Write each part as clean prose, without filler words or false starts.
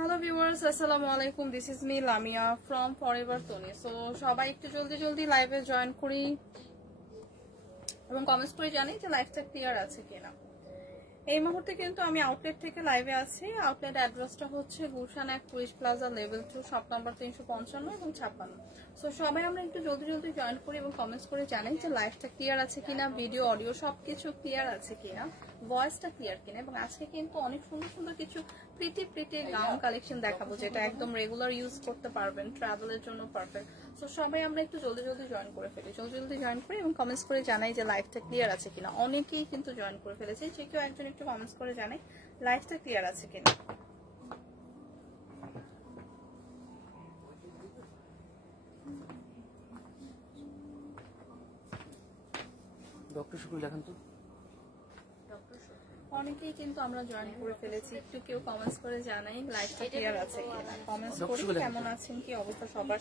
Hello viewers, আসসালামু আলাইকুম। This is me Lamia from Forever Toni. So সবাই একটু জলদি লাইভে জয়েন করি এবং কমেন্টস করে জানি যে লাইভটা ক্লিয়ার আছে কিনা। এই মুহূর্তে কিন্তু আমি আউটলেট থেকে লাইভে আছি। আউটলেট অ্যাড্রেসটা হচ্ছে গুলশান এক quiz plaza level 2 shop number 355 এবং 56। সো সবাই আমরা একটু জলদি জয়েন করি এবং কমেন্টস করে জানাই যে লাইভটা ক্লিয়ার আছে কিনা, ভিডিও অডিও সবকিছু ক্লিয়ার আছে কিনা, ভয়েসটা ক্লিয়ার কিনা। এবং আজকে কিন্তু অনেক সুন্দর কিছু প্রিটি গাউন কালেকশন দেখাবো যেটা একদম রেগুলার ইউজ করতে পারবেন, ট্রাভেলের জন্য পারফেক্ট। সো সবাই আমরা একটু জলদি জয়েন করে ফেলি, জলদি জয়েন করি এবং কমেন্টস করে জানাই যে লাইভটা ক্লিয়ার আছে কিনা। অনেকেই কিন্তু জয়েন করে ফেলেছে, যে কেউ একজন একটু কমেন্টস করে জানাই লাইভটা ক্লিয়ার আছে কিনা। ডক্টর শুকুর দেখান তো। অনেকেই কিন্তু আমরা জয়েন করে ফেলেছি, একটু কেউ কমেন্টস করে জানাই লাইভটা ক্লিয়ার আছে কিনা। কমেন্টস করি কেমন আছেন, কি অবস্থা সবার,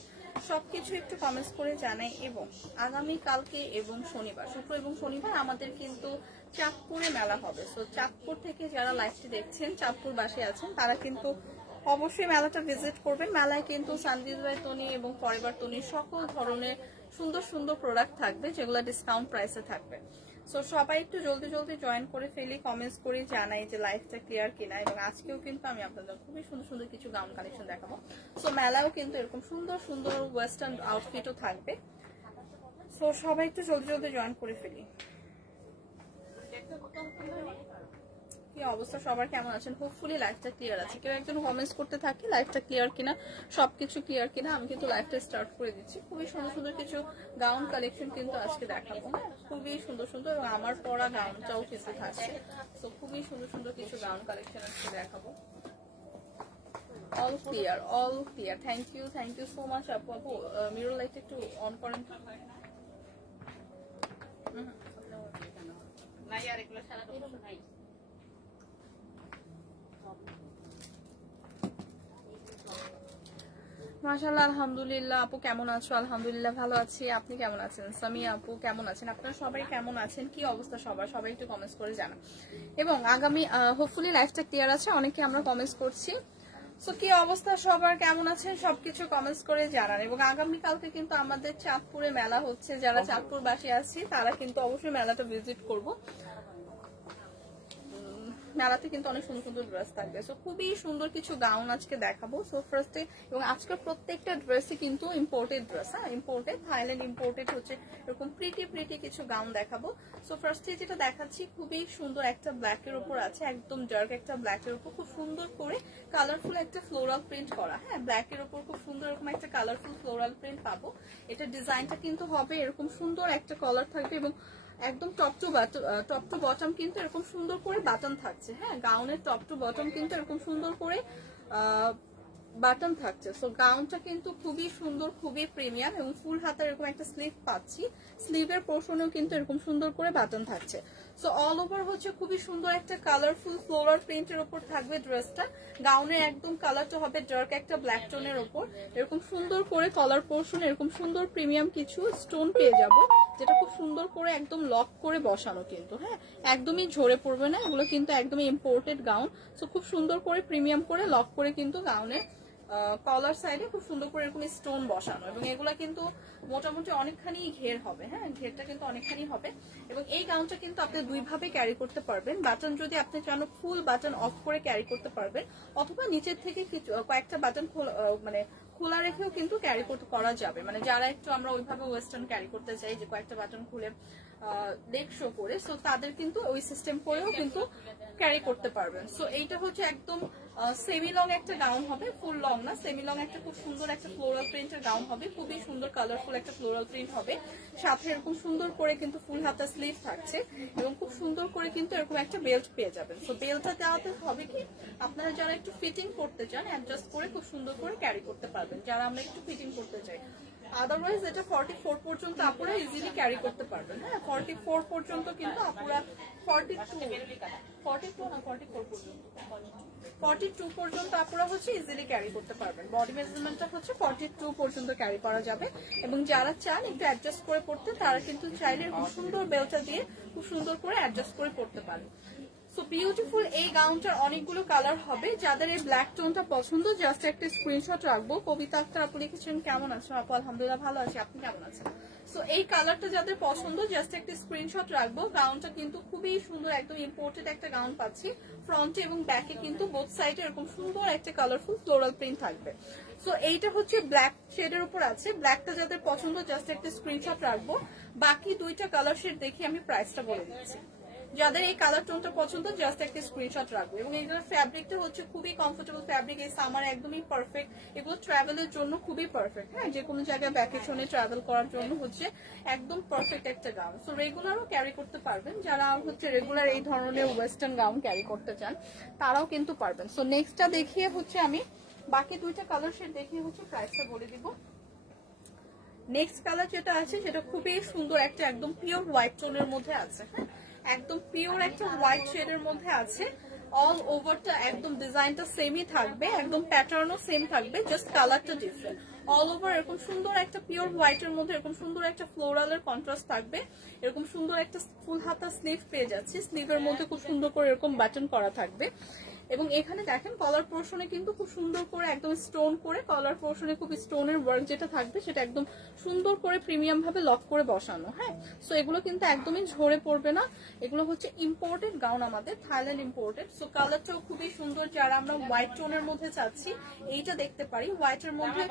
সবকিছু একটু কমেন্টস করে জানাই। এবং আগামী কালকে এবং শনিবার, শুক্র এবং শনিবার আমাদের কিন্তু চাঁদপুরে মেলা হবে। সো চাঁদপুর থেকে যারা লাইভটি দেখছেন, চাঁদপুর বাসী আছেন, তারা কিন্তু অবশ্যই মেলাটা ভিজিট করবেন। মেলায় কিন্তু সানভিজ বাই তনি এবং ফরএভার তনি সকল ধরনের সুন্দর প্রোডাক্ট থাকবে, যেগুলো ডিসকাউন্ট প্রাইসে থাকবে। সো সবাই একটু জলদি জয়েন করে ফেলি, কমেন্টস করে জানাই যে লাইভটা ক্লিয়ার কিনা। এবং আজকেও কিন্তু আমি আপনাদের খুবই সুন্দর কিছু গাউন কালেকশন দেখাবো। সো মেলাও কিন্তু এরকম সুন্দর ওয়েস্টার্ন আউটফিটও থাকবে। সো সবাই একটু জলদি জয়েন করে ফেলি। কি অবস্থা সবার, কেমন আছেন? হোপফুলি লাইভটা ক্লিয়ার আছে। কেউ একজন কমেন্টস করতে থাকি লাইভটা ক্লিয়ার কিনা, সবকিছু ক্লিয়ার কিনা। আমি কিন্তু লাইভটা স্টার্ট করে দিচ্ছি। খুবই সুন্দর কিছু গাউন কালেকশন কিন্তু আজকে দেখাবো। খুবই সুন্দর এবং আমার পরা গাউনটাও কিছু থাকছে। তো খুবই সুন্দর কিছু গাউন কালেকশন আজকে দেখাবো। All clear. Thank you so much আপু। মিরর লাইটটা একটু অন করেন। মাশাআল্লাহ, আলহামদুলিল্লাহ। আপু কেমন আছো? আলহামদুলিল্লাহ ভালো আছি। আপনি কেমন আছেন? সামিয়া আপু কেমন আছেন? আপনারা সবাই কেমন আছেন? কি অবস্থা সবার? সবাই একটু কমেন্টস করে জানান। এবং আগামী হোপফুলি লাইভটা ক্লিয়ার আছে, অনেকে আমরা কমেন্টস করছি। সো কি অবস্থা সবার, কেমন আছেন? সবকিছু কমেন্টস করে জানান। এবং আগামী কালকে কিন্তু আমাদের চাঁদপুরে মেলা হচ্ছে। যারা চাঁদপুর বাসী আছি তারা কিন্তু অবশ্যই মেলাটা ভিজিট করব। মেলাতে কিন্তু অনেক সুন্দর ড্রেস থাকবে। সো খুবই সুন্দর কিছু গাউন আজকে দেখাবো। সো ফার্স্টে, এবং আজকে প্রত্যেকটা ড্রেসই কিন্তু imported dress, imported, Thailand imported হচ্ছে। এরকম প্রিটি কিছু গাউন দেখাবো। সো ফার্স্টে যেটা দেখাচ্ছি খুবই সুন্দর একটা ব্ল্যাকের উপর আছে, একদম ডার্ক একটা ব্ল্যাকের উপর খুব সুন্দর করে কালারফুল একটা ফ্লোরাল প্রিন্ট করা। হ্যাঁ, ব্ল্যাকের উপর খুব সুন্দর এরকম একটা কালারফুল ফ্লোরাল প্রিন্ট পাবো। এটা ডিজাইনটা কিন্তু হবে এরকম সুন্দর একটা কলার থাকবে এবং একদম টপ টু বটম কিন্তু এরকম সুন্দর করে বাটন থাকছে। হ্যাঁ, গাউনের টপ টু বটম কিন্তু এরকম সুন্দর করে বাটন থাকছে। সো গাউনটা কিন্তু খুবই সুন্দর, খুবই প্রিমিয়াম এবং ফুল হাতার এরকম একটা স্লিভ পাচ্ছি। স্লিভের পোর্শনেও কিন্তু এরকম সুন্দর করে বাটন থাকছে। সো অল ওভার হচ্ছে খুবই সুন্দর একটা কালারফুল ফ্লোরাল প্রিন্টের উপর থাকবে ড্রেসটা। গাউনের একদম কালারটা হবে ডার্ক একটা ব্ল্যাক টোনের উপর, এরকম সুন্দর করে কলার পোর্শন এরকম সুন্দর প্রিমিয়াম কিছু স্টোন পেয়ে যাব, যেটা খুব সুন্দর করে একদম লক করে বসানো কিন্তু। হ্যাঁ, একদমই ঝরে পড়বে না, এগুলো কিন্তু একদমই ইম্পোর্টেড গাউন। সো খুব সুন্দর করে প্রিমিয়াম করে লক করে কিন্তু গাউনের কলার সাইডে খুব সুন্দর করে এরকম স্টোন বসানো। এবং এগুলা কিন্তু মোটামুটি অনেকখানি ঘের হবে। হ্যাঁ, ঘেরটা কিন্তু অনেকখানি হবে। এবং এই গাউনটা কিন্তু আপনি দুইভাবে ক্যারি করতে পারবেন। বাটন যদি আপনি চান ফুল বাটন অফ করে ক্যারি করতে পারবেন, অথবা নিচের থেকে কিছু কয়েকটা বাটন মানে খোলা রেখেও কিন্তু ক্যারি করা যাবে। মানে যারা একটু আমরা ওইভাবে ওয়েস্টার্ন ক্যারি করতে চাই, যে কয়েকটা বাটন খুলে লেগ শো করে, সো তাদের কিন্তু ওই সিস্টেম করেও কিন্তু ক্যারি করতে পারবেন। সো এইটা হচ্ছে একদম সেমি লং একটা গাউন হবে, ফুল লং না, সেমি লং একটা খুব সুন্দর একটা ফ্লোরাল প্রিন্টের গাউন হবে। খুবই সুন্দর কালারফুল একটা ফ্লোরাল প্রিন্ট হবে, সাথে এরকম সুন্দর করে কিন্তু ফুল হাতা স্লিভ থাকছে এবং খুব সুন্দর করে কিন্তু এরকম একটা বেল্ট পেয়ে যাবেন। সো বেল্টটা দেওয়াতে হবে কি, আপনারা যারা একটু ফিটিং করতে চান অ্যাডজাস্ট করে খুব সুন্দর করে ক্যারি করতে পারবেন, যারা আমরা একটু ফিটিং করতে চাই। আদারওয়াইজ এটা 44 পর্যন্ত আপুরা ইজিলি ক্যারি করতে পারবেন। হ্যাঁ, 44 পর্যন্ত কিন্তু আপুরা 42 পর্যন্ত আপুরা হচ্ছে ইজিলি ক্যারি করতে পারবেন। বডি মেজারমেন্টটা হচ্ছে 42 পর্যন্ত ক্যারি করা যাবে। এবং যারা চান একটু অ্যাডজাস্ট করে পড়তে, তারা কিন্তু চাইলে খুব সুন্দর বেলটা দিয়ে খুব সুন্দর করে অ্যাডজাস্ট করে পড়তে পারেন। সো বিউটিফুল এই গাউনটার অনেকগুলো কালার হবে। যাদের এই ব্ল্যাক টোনটা পছন্দ জাস্ট একটা স্ক্রিনশট রাখবো। কবিতা আক্তার আপু লিখেছেন কেমন আছো আপু? আলহামদুলিল্লাহ ভালো আছি, আপনি কেমন আছেন? সো এই কালারটা যাদের পছন্দ জাস্ট একটা স্ক্রিনশট রাখবো। গাউনটা কিন্তু খুবই সুন্দর, একদম ইম্পোর্টেড একটা গাউন পাচ্ছি। ফ্রন্টে এবং ব্যাকে কিন্তু বোথ সাইডে এরকম সুন্দর একটা কালারফুল ফ্লোরাল প্রিন্ট থাকবে। সো এইটা হচ্ছে ব্ল্যাক শেডের উপর আছে। ব্ল্যাকটা যাদের পছন্দ জাস্ট একটা স্ক্রিনশট রাখবো। বাকি দুইটা কালার শেড দেখে আমি প্রাইসটা বলে দিচ্ছি। যাদের এই কালার টোনটা পছন্দ জাস্ট একটা স্ক্রিনশট রাখবো। এবং এইগুলোর ফ্যাব্রিকটা হচ্ছে খুবই কমফোর্টেবল ফ্যাব্রিক, এই সামারে একদমই পারফেক্ট। এগুলো ট্রাভেলের জন্য খুবই পারফেক্ট, হ্যাঁ, যে কোনো জায়গায় ভ্যাকেশনে ট্রাভেল করার জন্য হচ্ছে একদম পারফেক্ট একটা গাউন। সো রেগুলারও ক্যারি করতে পারবেন, যারা হচ্ছে রেগুলার এই ধরনের ওয়েস্টার্ন গাউন ক্যারি করতে চান তারাও কিন্তু পারবেন। সো নেক্সটটা দেখিয়ে হচ্ছে আমি বাকি দুইটা কালার শেড দেখিয়ে হচ্ছে প্রাইসটা বলে দিব। নেক্সট কালার যেটা আছে সেটা খুবই সুন্দর একটা একদম পিওর হোয়াইট টোনের মধ্যে আছে, হ্যাঁ, একদম পিওর একটা হোয়াইট শেডের মধ্যে আছে। অল ওভারটা একদম ডিজাইনটা সেমই থাকবে, একদম প্যাটার্নও সেম থাকবে, জাস্ট কালারটা ডিফারেন্ট। অল ওভার এরকম সুন্দর একটা পিওর হোয়াইটের মধ্যে এরকম সুন্দর একটা ফ্লোরালের কন্ট্রাস্ট থাকবে। এরকম সুন্দর একটা ফুল হাতা স্লিভ পেয়ে যাচ্ছি। স্লিভের মধ্যে খুব সুন্দর করে এরকম বাটন করা থাকবে। এবং এখানে দেখেন কলার পোর্শনে কিন্তু খুব সুন্দর করে একদম স্টোন করে, কলার পোর্শনে খুব স্টোনের ওয়ার্ক যেটা থাকবে সেটা একদম সুন্দর করে প্রিমিয়াম ভাবে লক করে বসানো, হ্যাঁ। সো এগুলো কিন্তু একদমই ঝরে পড়বে না। এগুলো হচ্ছে ইম্পোর্টেড গাউন, আমাদের থাইল্যান্ড ইম্পোর্টেড। সো কালারটাও খুবই সুন্দর। যারা আমরা হোয়াইট টোনের মধ্যে চাচ্ছি এইটা দেখতে পারি। হোয়াইটের মধ্যে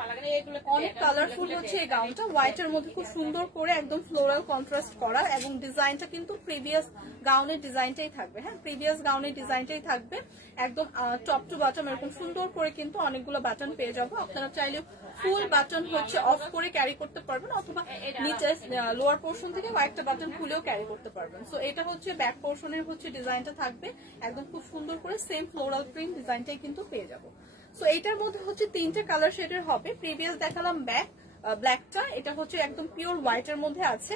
অনেক কালারফুল হচ্ছে এই গাউনটা। হোয়াইটের মধ্যে খুব সুন্দর করে একদম ফ্লোরাল কন্ট্রাস্ট করা এবং ডিজাইনটা কিন্তু প্রিভিয়াস গাউনের ডিজাইনটাই থাকবে, হ্যাঁ, প্রিভিয়াস গাউনের ডিজাইনটাই থাকবে। একদম টপ টু বাটম এরকম সুন্দর করে কিন্তু অনেকগুলো বাটন পেয়ে যাবো। আপনারা চাইলে ফুল বাটন হচ্ছে অফ করে ক্যারি করতে পারবেন, অথবা নিচে লোয়ার পোর্শন থেকে কয়েকটা বাটন খুলেও ক্যারি করতে পারবেন। সো এটা হচ্ছে ব্যাক পোর্শনের হচ্ছে ডিজাইনটা থাকবে একদম খুব সুন্দর করে সেম ফ্লোরাল প্রিন্ট ডিজাইনটাই কিন্তু পেয়ে যাবো। সো এটার মধ্যে হচ্ছে তিনটে কালার শেডের হবে। প্রিভিয়াস দেখালাম ব্ল্যাকটা, এটা হচ্ছে একদম পিওর হোয়াইট এর মধ্যে আছে।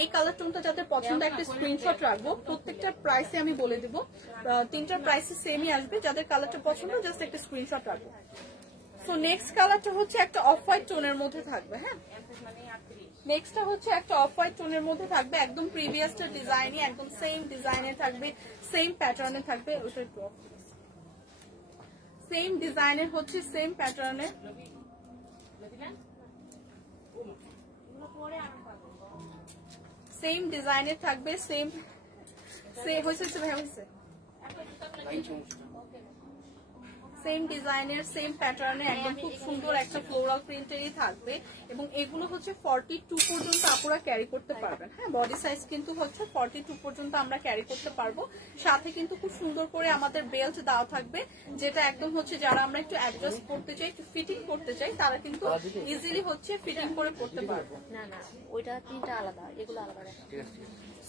এই কালার টোনটা যাদের পছন্দ একটা স্ক্রিনশট রাখবো। প্রত্যেকটা প্রাইসে আমি বলে দিব, তিনটার প্রাইসে সেমই আসবে। যাদের কালারটা পছন্দ জাস্ট একটা স্ক্রিনশট রাখবো। সো নেক্সট কালারটা হচ্ছে একটা অফ হোয়াইট টোনের মধ্যে থাকবে, হ্যাঁ, নেক্সটটা হচ্ছে একটা অফ হোয়াইট টোনের মধ্যে থাকবে। একদম প্রিভিয়াসটা ডিজাইনই একদম সেম ডিজাইনে থাকবে, সেম প্যাটার্নে থাকবে। ওটা সেম ডিজাইনের হচ্ছে সেম প্যাটার্নের, সেম ডিজাইনের থাকবে, সেম হয়েছে সেম ডিজাইনের সেম প্যাটার্নে একদম খুব সুন্দর একটা ফ্লোরাল প্রিন্টেরই থাকবে। এবং এগুলো হচ্ছে 42 পর্যন্ত আপুরা ক্যারি করতে পারবেন, হ্যাঁ, বডি সাইজ কিন্তু হচ্ছে 42 পর্যন্ত আমরা ক্যারি করতে পারবো। সাথে কিন্তু খুব সুন্দর করে আমাদের বেল্ট দেওয়া থাকবে, যেটা একদম হচ্ছে যারা আমরা একটু অ্যাডজাস্ট করতে চাই, একটু ফিটিং করতে চাই, তারা কিন্তু ইজিলি হচ্ছে ফিটিং করে করতে পারবো। না না, ওইটা তিনটা আলাদা, এগুলো আলাদা।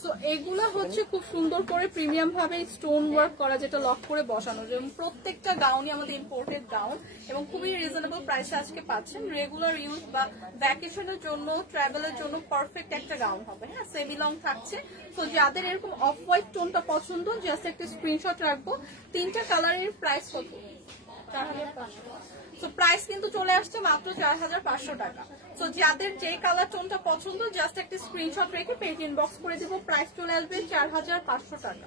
সো এগুলা হচ্ছে খুব সুন্দর করে প্রিমিয়াম ভাবে স্টোন ওয়ার্ক করা, যেটা লক করে বসানো। যেমন প্রত্যেকটা গাউনই আমাদের ইম্পোর্টেড গাউন এবং খুবই রিজনেবল প্রাইসে আজকে পাচ্ছেন। রেগুলার ইউজ বা ভ্যাকেশনের জন্য, ট্রাভেলের জন্য পারফেক্ট একটা গাউন হবে, হ্যাঁ, সেমি লং থাকছে। তো যাদের এরকম অফ হোয়াইট টোনটা পছন্দ জাস্ট একটা স্ক্রিনশট রাখবো। তিনটা কালারের প্রাইস কত? 4500। সো প্রাইস কিন্তু চলে আসছে মাত্র 4500 টাকা। সো যাদের যে কালার টোনটা পছন্দ জাস্ট একটা স্ক্রিনশট রেখে পেজ ইনবক্স করে দিব। প্রাইস চলে আসবে 4500 টাকা।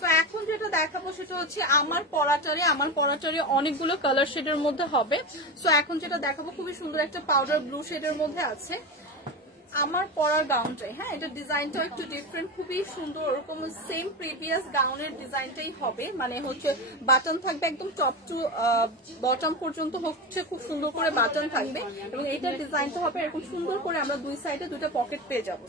তো এখন যেটা দেখাবো সেটা হচ্ছে আমার পরাটারে অনেকগুলো কালার শেডের মধ্যে হবে। সো এখন যেটা দেখাবো খুবই সুন্দর একটা পাউডার ব্লু শেডের মধ্যে আছে আমার পরার গাউনটাই, হ্যাঁ, এটা ডিজাইনটাও একটু ডিফারেন্ট, খুবই সুন্দর। ওরকম সেম প্রিভিয়াস গাউনের ডিজাইনটাই হবে, মানে হচ্ছে বাটন থাকবে একদম টপ টু বটম পর্যন্ত হচ্ছে খুব সুন্দর করে বাটন থাকবে। এবং এইটার ডিজাইনটা হবে এরকম সুন্দর করে আমরা দুই সাইডে দুইটা পকেট পেয়ে যাবো।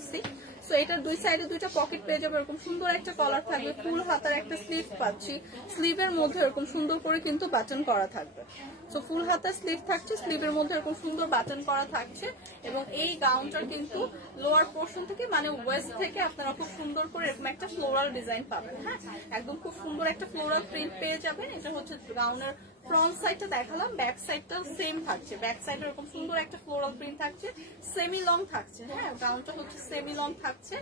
সো এটার দুই সাইডে দুইটা পকেট পেয়ে যাবো। এরকম সুন্দর একটা কলার থাকবে, ফুল হাতার একটা স্লিভ পাচ্ছি। স্লিভের মধ্যে এরকম সুন্দর করে কিন্তু বাটন করা থাকবে। সো ফুল হাতার স্লিভ থাকছে, স্লিভের মধ্যে এরকম সুন্দর বাটন করা থাকছে। এবং এই গাউনটার কিন্তু লোয়ার পোর্শন থেকে মানে ওয়েস্ট থেকে আপনারা খুব সুন্দর করে এরকম একটা ফ্লোরাল ডিজাইন পাবেন, হ্যাঁ, একদম খুব সুন্দর একটা ফ্লোরাল প্রিন্ট পেয়ে যাবেন। এটা হচ্ছে গাউনের ফ্রন্ট সাইডটা দেখালাম, ব্যাক সাইডটা সেম থাকছে। ব্যাক সাইডে এরকম সুন্দর একটা ফ্লোরাল প্রিন্ট থাকছে, সেমি লং থাকছে। হ্যাঁ, গাউনটা হচ্ছে সেমি লং থাকছে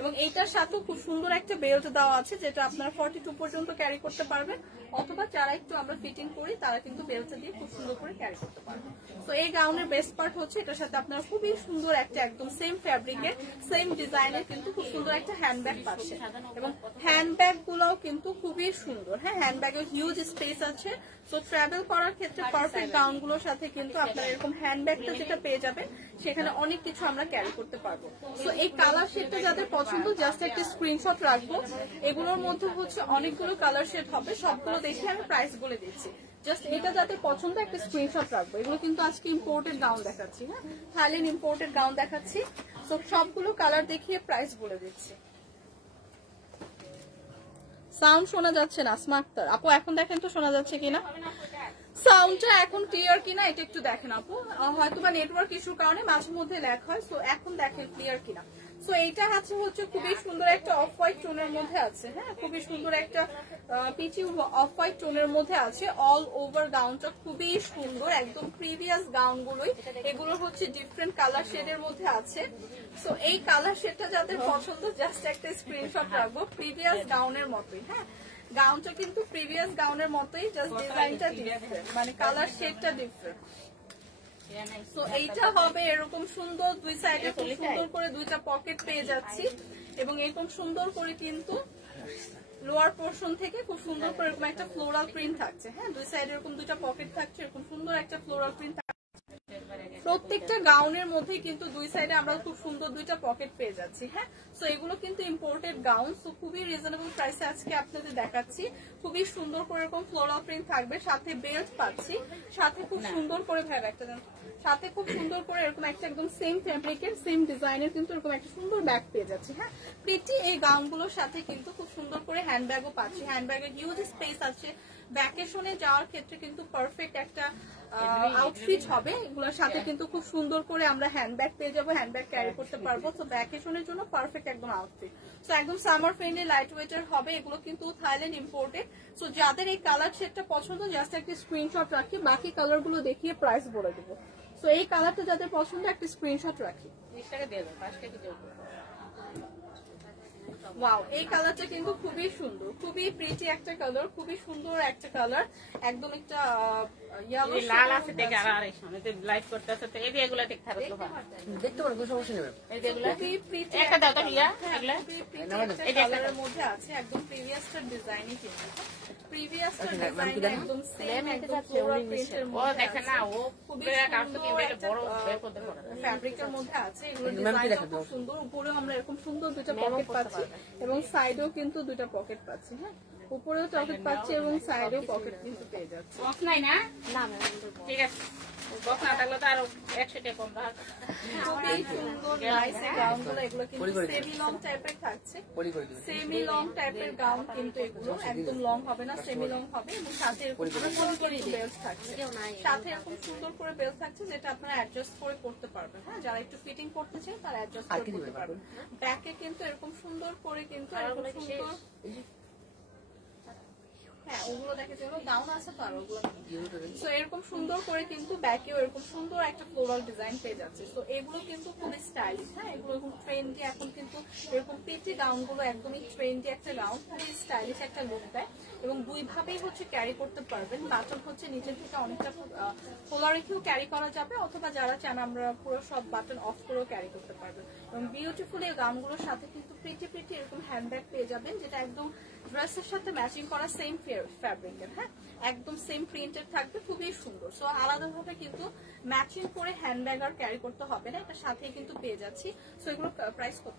এবং এইটার সাথেও খুব সুন্দর একটা বেল্ট দেওয়া আছে, যেটা আপনারা 42 পর্যন্ত ক্যারি করতে পারবেন, অথবা যারা একটু আমরা ফিটিং করি তারা কিন্তু বেল্টটা দিয়ে খুব সুন্দর করে ক্যারি করতে পারবেন। তো এই গাউনের বেস্ট পার্ট হচ্ছে এটার সাথে আপনারা খুবই সুন্দর একটা একদম সেম ফ্যাব্রিকের সেম ডিজাইনের কিন্তু খুব সুন্দর একটা হ্যান্ডব্যাগ পাচ্ছেন এবং হ্যান্ডব্যাগ গুলোও কিন্তু খুবই সুন্দর। হ্যাঁ, হ্যান্ডব্যাগের হিউজ স্পেস আছে। সো ট্রাভেল করার ক্ষেত্রে পারফেক্ট গাউন গুলোর সাথে কিন্তু আপনারা এরকম হ্যান্ডব্যাগটা যেটা পেয়ে যাবেন, সেখানে অনেক কিছু আমরা ক্যারি করতে পারবো। সো এই কালার শেডটা যাদের পছন্দ, জাস্ট একটা স্ক্রিনশট রাখবো। এগুলোর মধ্যে হচ্ছে অনেকগুলো কালার শেড হবে, সবগুলো দেখে আমি প্রাইস বলে দিচ্ছি। জাস্ট এটা যাদের পছন্দ একটা স্ক্রিনশট রাখবো। এগুলো কিন্তু আজকে ইম্পোর্টেড গাউন দেখাচ্ছি। হ্যাঁ, থাইল্যান্ড ইম্পোর্টেড গাউন দেখাচ্ছি। সো সবগুলো কালার দেখিয়ে প্রাইস বলে দিচ্ছি। সাউন্ড শোনা যাচ্ছে না আসমা আক্তার আপু? এখন দেখেন তো শোনা যাচ্ছে কিনা, সাউন্ডটা এখন ক্লিয়ার কিনা এটা একটু দেখেন আপু। হয়তোবা নেটওয়ার্ক ইস্যুর কারণে মাঝে মধ্যে ল্যাগ হয়। সো এখন দেখেন ক্লিয়ার কিনা। সো এইটা হচ্ছে খুবই সুন্দর একটা অফ হোয়াইট টোনের মধ্যে আছে। হ্যাঁ, খুবই সুন্দর একটা পিচি অফ হোয়াইট টোনের মধ্যে আছে। অল ওভার গাউনটা খুবই সুন্দর, একদম প্রিভিয়াস গাউন গুলোই এগুলো হচ্ছে ডিফারেন্ট কালার শেডের মধ্যে আছে। সো এই কালার শেডটা যাদের পছন্দ, জাস্ট একটা স্ক্রিনশট রাখবো। প্রিভিয়াস গাউনের মতোই। হ্যাঁ, গাউনটা কিন্তু প্রিভিয়াস গাউনের মতোই, জাস্ট ডিজাইনটা ডিফারেন্ট, মানে কালার শেডটা ডিফারেন্ট। সো এইটা হবে এরকম সুন্দর, দুই সাইডে খুব সুন্দর করে দুইটা পকেট পেয়ে যাচ্ছি এবং এরকম সুন্দর করে কিন্তু লোয়ার পোর্শন থেকে খুব সুন্দর করে এরকম একটা ফ্লোরাল প্রিন্ট থাকছে। হ্যাঁ, দুই সাইডে এরকম দুইটা পকেট থাকছে, এরকম সুন্দর একটা ফ্লোরাল প্রিন্ট থাকছে। প্রত্যেকটা গাউনের মধ্যে কিন্তু দুই সাইডে আমরা খুব সুন্দর দুইটা পকেট পেয়ে যাচ্ছি। হ্যাঁ, সো এগুলো কিন্তু ইম্পোর্টেড গাউন। সো খুবই রিজনেবল প্রাইসে আজকে আপনাদের দেখাচ্ছি। খুবই সুন্দর করে এরকম ফ্লোরাল প্রিন্ট থাকবে, সাথে বেল্ট পাচ্ছি, সাথে খুব সুন্দর করে একটা সাথে খুব সুন্দর করে এরকম একটা একদম সেম ফ্যাব্রিকের সেম ডিজাইনের কিন্তু এরকম একটা সুন্দর ব্যাগ পেয়ে যাচ্ছে। হ্যাঁ, প্রিটি এই গাউনগুলোর সাথে কিন্তু খুব সুন্দর করে হ্যান্ডব্যাগও পাচ্ছি। হ্যান্ডব্যাগের হিউজ স্পেস আছে, ভ্যাকেশনে যাওয়ার ক্ষেত্রে কিন্তু পারফেক্ট একটা আউটফিট হবে। এগুলোর সাথে কিন্তু খুব সুন্দর করে আমরা হ্যান্ডব্যাগ পেয়ে যাবো, হ্যান্ডব্যাগ ক্যারি করতে পারবো। তো ভ্যাকেশনের জন্য পারফেক্ট একদম আউটফিট। সো একদম সামার ফ্রেন্ডলি, লাইট ওয়েটের হবে। এগুলো কিন্তু থাইল্যান্ড ইম্পোর্টেড। সো যাদের এই কালার শেডটা পছন্দ, জাস্ট একটা স্ক্রিনশট রাখি, বাকি কালার গুলো দেখিয়ে প্রাইস বলে দেবো। তো এই কালারটা যাদের পছন্দ একটা স্ক্রিনশট রাখি। ওয়াও, এই কালারটা কিন্তু খুবই সুন্দর, খুবই প্রিটি একটা কালার, খুবই সুন্দর একটা কালার, একদম একটা ইয়েলো লাল আছে। দেখে আর সামনেতে লাইট করতেছে তো এই এগুলা দেখতে হবে তো দেখতে পারো, কোনো সমস্যা নেই। এই যেগুলা খুবই প্রিটি একটা দাও তো হিয়া এগুলা এই কালারের মধ্যে আছে, একদম প্রিভিয়াসটার ডিজাইনই কিন্তু প্রিভিয়াসটার ডিজাইন একদম সেম, একদম ফ্লোরাল প্রিন্টের মধ্যে। ও দেখেন না, ও খুবই কাটছে কিন্তু এটা বড় বের করতে পারে, ফ্যাব্রিকের মধ্যে আছে। এগুলো ডিজাইনটা খুব সুন্দর। উপরেও আমরা এরকম সুন্দর দুটো পকেট পাচ্ছি এবং সাইডেও কিন্তু দুটো পকেট পাচ্ছি। হ্যাঁ, উপরেও পকেট পাচ্ছি এবং সাইডেও পকেট কিন্তু পেয়ে যাচ্ছে। অফ নাই না? না ঠিক আছে, বক্স না থাকলে তো আরো 100 টাকা কম রাখ। খুবই সুন্দর নাইস এই গাউনগুলো। এগুলো কিন্তু সেমি লং টাইপের থাকছে, সেমি লং টাইপের গাউন কিন্তু এগুলো একদম লং হবে না, সেমি লং হবে এবং সাথে এরকম সুন্দর করে বেল্ট থাকছে, সাথে এরকম সুন্দর করে বেল্ট থাকছে যেটা আপনারা অ্যাডজাস্ট করে করতে পারবেন। হ্যাঁ, যারা একটু ফিটিং করতে চান তারা অ্যাডজাস্ট করে করতে পারবেন। ব্যাকে কিন্তু এরকম সুন্দর করে কিন্তু এরকম সুন্দর, হ্যাঁ ওগুলো দেখে যেগুলো গাউন আছে তো আর ওগুলো। সো এরকম সুন্দর করে কিন্তু ব্যাকেও এরকম সুন্দর একটা ফ্লোরাল ডিজাইন পেয়ে যাচ্ছে। তো এগুলো কিন্তু খুবই স্টাইলিশ। হ্যাঁ, এগুলো এরকম ট্রেন্ডি, এখন কিন্তু এরকম পিটি গাউন গুলো একদমই ট্রেন্ডি একটা গাউন, খুবই স্টাইলিশ একটা লুক দেয় এবং দুই ভাবেই হচ্ছে ক্যারি করতে পারবেন। বাটন হচ্ছে নিচের থেকে অনেকটা খোলা রেখেও ক্যারি করা যাবে, অথবা যারা চান আমরা পুরো সব বাটন অফ করেও ক্যারি করতে পারবেন। এবং বিউটিফুল এই গাউনগুলোর সাথে কিন্তু প্রিটি প্রিটি এরকম হ্যান্ডব্যাগ পেয়ে যাবেন, যেটা একদম ড্রেসের সাথে ম্যাচিং করা সেম ফ্যাব্রিকের। হ্যাঁ, একদম সেম প্রিন্টেড থাকবে, খুবই সুন্দর। সো আলাদাভাবে কিন্তু ম্যাচিং করে হ্যান্ডব্যাগ আর ক্যারি করতে হবে না, এটার সাথে কিন্তু পেয়ে যাচ্ছি। সো এগুলো প্রাইস কত?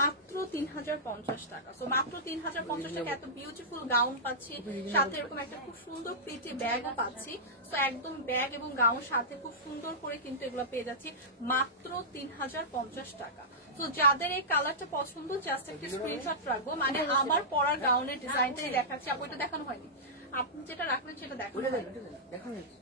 মাত্র 3050 টাকা। সো মাত্র 3050 টাকা এত বিউটিফুল গাউন পাচ্ছি, সাথে এরকম একটা খুব সুন্দর প্রিটি ব্যাগও পাচ্ছি। সো একদম ব্যাগ এবং গাউন সাথে খুব সুন্দর করে কিন্তু এগুলো পেয়ে যাচ্ছি মাত্র 3050 টাকা। তো যাদের এই কালারটা পছন্দ, জাস্ট একটা স্ক্রিনশট রাখবো, মানে আমার পরার গাউনের ডিজাইনটাই দেখাচ্ছি। আপু এটা দেখানো হয়নি, আপনি যেটা রাখলেন সেটা দেখানো হয়নি।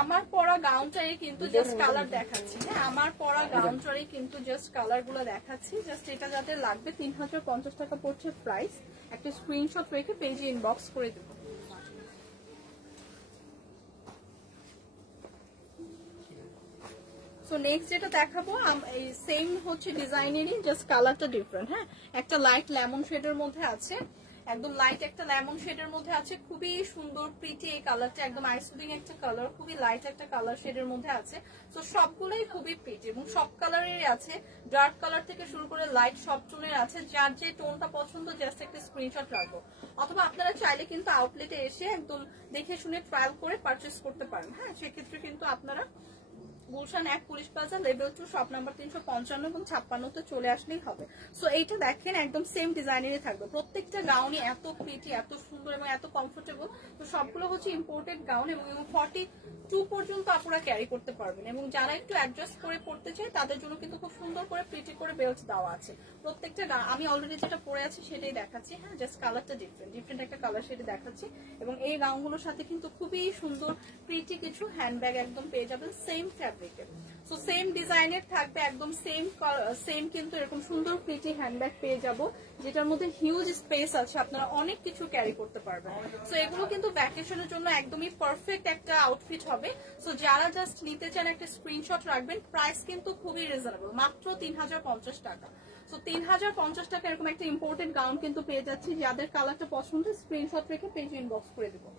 আমার পরা গাউনটাই কিন্তু জাস্ট কালার দেখাচ্ছি, হ্যাঁ আমার পরা গাউনটারই কিন্তু জাস্ট কালার গুলো দেখাচ্ছি। জাস্ট এটা যাদের লাগবে 3050 টাকা পড়ছে প্রাইস। একটা স্ক্রিনশট রেখে পেজে ইনবক্স করে দেবো। সো নেক্সট যেটা দেখাবো এই সেম হচ্ছে ডিজাইনেরই, জাস্ট কালারটা ডিফারেন্ট। হ্যাঁ একটা লাইট লেমন শেডের মধ্যে আছে, একদম লাইট একটা লেমন শেডের মধ্যে আছে, খুবই সুন্দর প্রিটি এই কালারটা, একদম আইসুডিং একটা কালার, খুবই লাইট একটা কালার শেডের মধ্যে আছে। তো সবগুলোই খুবই প্রিটি এবং সব কালারেরই আছে, ডার্ক কালার থেকে শুরু করে লাইট সব টোনের আছে। যার যে টোনটা পছন্দ জাস্ট একটা স্ক্রিনশট রাখবো, অথবা আপনারা চাইলে কিন্তু আউটলেটে এসে একদম দেখে শুনে ট্রায়াল করে পারচেস করতে পারেন। হ্যাঁ সেক্ষেত্রে কিন্তু আপনারা Gulshan 1 police plaza level 2 shop number 355 এবং 56 তে চলে আসলেই হবে। সো এইটা দেখেন একদম সেম ডিজাইনেরই থাকবে, প্রত্যেকটা গাউনই এত প্রিটি, এত সুন্দর এবং এত কমফোর্টেবল। তো সবগুলো হচ্ছে ইম্পোর্টেড গাউন এবং 42 পর্যন্ত আপনারা ক্যারি করতে পারবেন। এবং যারা একটু অ্যাডজাস্ট করে পড়তে চায় তাদের জন্য কিন্তু খুব সুন্দর করে প্রিটি করে বেল্ট দেওয়া আছে প্রত্যেকটা। আমি অলরেডি যেটা পরে আছি সেটাই দেখাচ্ছি। হ্যাঁ জাস্ট কালারটা ডিফারেন্ট একটা কালার সেটা দেখাচ্ছি। এবং এই গাউনগুলোর সাথে কিন্তু খুবই সুন্দর প্রিটি কিছু হ্যান্ডব্যাগ একদম পেয়ে যাবেন সেম ফ্যাব্রিকের। সো সেম ডিজাইনের থাকবে, একদম সেম কিন্তু এরকম সুন্দর প্রিটি হ্যান্ডব্যাগ পেয়ে যাব, যেটার মধ্যে হিউজ স্পেস আছে, আপনারা অনেক কিছু ক্যারি করতে পারবেন। সো এগুলো কিন্তু ভ্যাকেশনের জন্য একদমই পারফেক্ট একটা আউটফিট হবে। সো যারা জাস্ট নিতে চান একটা স্ক্রিনশট রাখবেন। প্রাইস কিন্তু খুবই রিজনেবল, মাত্র 3050 টাকা। সো 3050 টাকা এরকম একটা ইম্পোর্টেড গাউন কিন্তু পেয়ে যাচ্ছি। যাদের কালারটা পছন্দ স্ক্রিনশট রেখে পেজে ইনবক্স করে দেবো।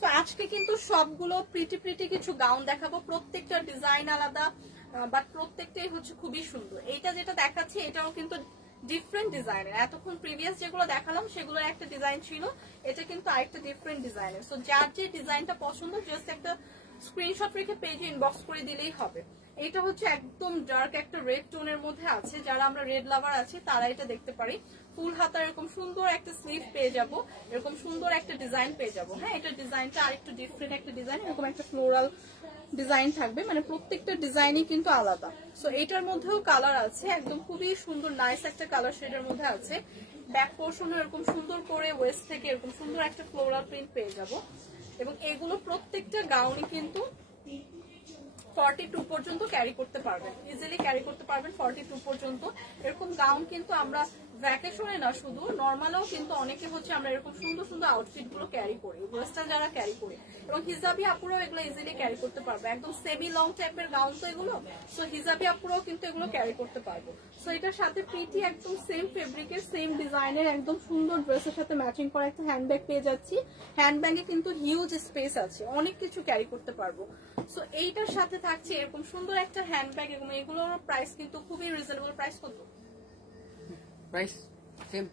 তো আজকে কিন্তু সবগুলো প্রিটি কিছু গাউন দেখাবো, প্রত্যেকটা ডিজাইন আলাদা, বাট প্রত্যেকটাই হচ্ছে খুবই সুন্দর। এইটা যেটা দেখাচ্ছি এটাও কিন্তু ডিফারেন্ট ডিজাইনের। এতক্ষণ প্রিভিয়াস যেগুলো দেখালাম সেগুলোর একটা ডিজাইন ছিল, এটা কিন্তু আরেকটা ডিফারেন্ট ডিজাইনের। সো যার যে ডিজাইনটা পছন্দ জাস্ট একটা স্ক্রিনশট রেখে পেজে ইনবক্স করে দিলেই হবে। এটা হচ্ছে একদম ডার্ক একটা রেড টোনের মধ্যে আছে, যারা আমরা রেড লাভার আছি তারা এটা দেখতে পারি। ফুল হাতা এরকম সুন্দর একটা স্লিভ পেয়ে যাব, এরকম সুন্দর একটা ডিজাইন পেয়ে যাব। হ্যাঁ এটা ডিজাইনটা আরেকটু ডিফারেন্ট একটা ডিজাইন, এরকম একটা ফ্লোরাল ডিজাইন থাকবে, মানে প্রত্যেকটা ডিজাইনই কিন্তু আলাদা। সো এটার মধ্যেও কালার আছে, একদম খুবই সুন্দর নাইস একটা কালার শেডের মধ্যে আছে। ব্যাক পোর্শনে এরকম সুন্দর করে ওয়েস্ট থেকে এরকম সুন্দর একটা ফ্লোরাল প্রিন্ট পেয়ে যাব। এবং এগুলো প্রত্যেকটা গাউনই কিন্তু 42 পর্যন্ত ক্যারি করতে পারবেন, ইজিলি ক্যারি করতে পারবেন 42 পর্যন্ত। এরকম গাউন কিন্তু আমরা ভ্যাকেশনে না শুধু নর্মালেও কিন্তু অনেকে হচ্ছে আমরা এরকম সুন্দর সুন্দর আউটফিট গুলো ক্যারি করি, ওয়েস্টার্ন যারা ক্যারি করি এবং হিজাবি আপুরাও এগুলো ইজিলি ক্যারি করতে পারবে। একদম সেমি লং টাইপের গাউন তো এগুলো, সো হিজাবি আপুরাও কিন্তু এগুলো ক্যারি করতে পারবো। সো এটার সাথে প্রিটি একদম সেম ফেব্রিকের সেম ডিজাইনের একদম সুন্দর ড্রেসের সাথে ম্যাচিং করা একটা হ্যান্ডব্যাগ পেয়ে যাচ্ছি। হ্যান্ডব্যাগে কিন্তু হিউজ স্পেস আছে, অনেক কিছু ক্যারি করতে পারবো। সো এইটার সাথে থাকছে এরকম সুন্দর একটা হ্যান্ডব্যাগ এবং এগুলোর প্রাইস কিন্তু খুবই রিজনেবল। প্রাইস কত? প্রাইস সেম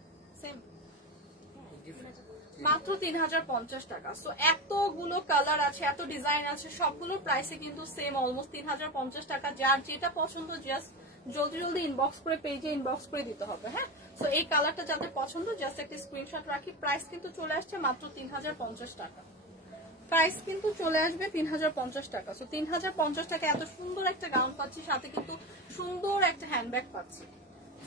মাত্র 3050 টাকা। সো এতগুলো কালার আছে, এত ডিজাইন আছে, সবগুলোর প্রাইসে কিন্তু সেম অলমোস্ট 3050 টাকা। যার যেটা পছন্দ জাস্ট জলদি জলদি ইনবক্স করে পেজে ইনবক্স করে দিতে হবে। হ্যাঁ সো এই কালারটা যাদের পছন্দ জাস্ট একটা স্ক্রিনশট রাখি। প্রাইস কিন্তু চলে আসছে মাত্র 3050 টাকা। প্রাইস কিন্তু চলে আসবে 3050 টাকা। সো 3050 টাকা এত সুন্দর একটা গাউন পাচ্ছি, সাথে কিন্তু সুন্দর একটা হ্যান্ডব্যাগ পাচ্ছি।